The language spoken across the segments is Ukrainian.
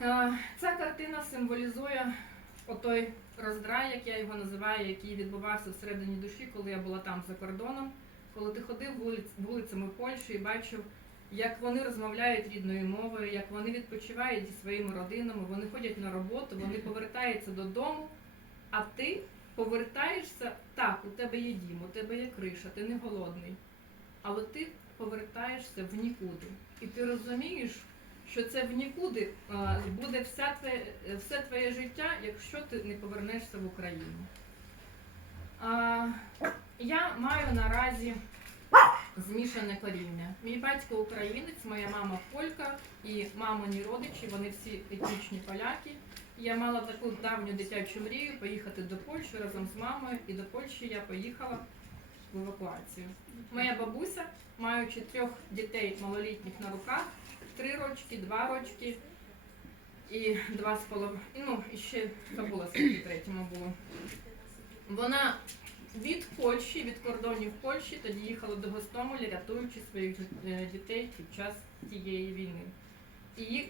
Е, Ця картина символізує отой роздрай, як я його називаю, який відбувався всередині душі, коли я була там за кордоном, коли ти ходив вулицями Польщі і бачив, як вони розмовляють рідною мовою, як вони відпочивають зі своїми родинами, вони ходять на роботу, вони повертаються додому, а ти повертаєшся так, у тебе є дім, у тебе є криша, ти не голодний. Але ти повертаєшся в нікуди. І ти розумієш, що це в нікуди буде вся твоє, все твоє життя, якщо ти не повернешся в Україну. Я маю наразі змішане коріння. Мій батько українець, моя мама полька і мамині родичі, вони всі етнічні поляки. Я мала таку давню дитячу мрію поїхати до Польщі разом з мамою, і до Польщі я поїхала в евакуацію. Моя бабуся, маючи трьох дітей малолітніх на руках, три рочки, два рочки і два з половиною, ну і ще забула скільки третьому було. Вона від Польщі, від кордонів Польщі, тоді їхала до Гостомеля, рятуючи своїх е, дітей під час тієї війни. І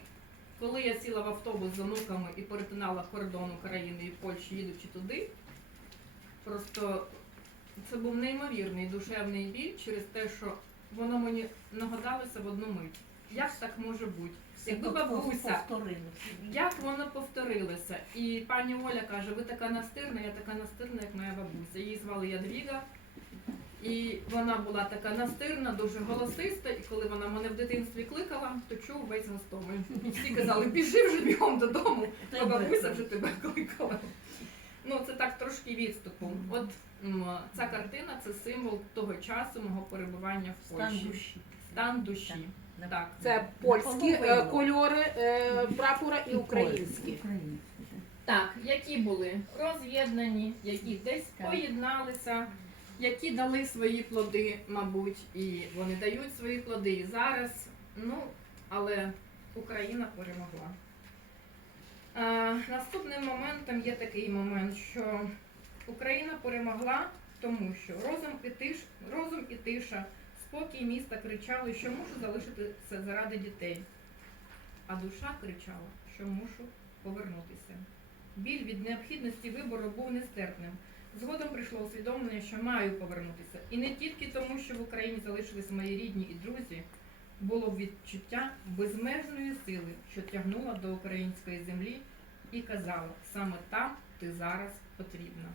коли я сіла в автобус з онуками і перетинала кордон України і Польщі, їдучи туди, просто це був неймовірний душевний біль через те, що воно мені нагадалося в одну мить. Як так може бути? Якби бабуся як воно повторилося? І пані Оля каже, ви така настирна, я така настирна, як моя бабуся. Її звали Ядвіга. І вона була така настирна, дуже голосиста, і коли вона мене в дитинстві кликала, то чув весь Гостомель. І всі казали, біжи вже бігом додому, бо бабуся вже тебе кликала. Ну, це так трошки відступом. От ця картина це символ того часу мого перебування в Стан Польщі. душі. Стан душі. Так. Це польські е, кольори е, прапора і українські. Так, які були роз'єднані, які десь поєдналися, які дали свої плоди, мабуть, і вони дають свої плоди і зараз. Ну, але Україна перемогла. Е, наступним моментом є такий момент, що Україна перемогла, тому що розум і тиш, розум і тиша, спокій міста кричали, що мушу залишитися заради дітей. А душа кричала, що мушу повернутися. Біль від необхідності вибору був нестерпним. Згодом прийшло усвідомлення, що маю повернутися. І не тільки тому, що в Україні залишились мої рідні і друзі, було відчуття безмежної сили, що тягнула до української землі і казала, саме там ти зараз потрібна.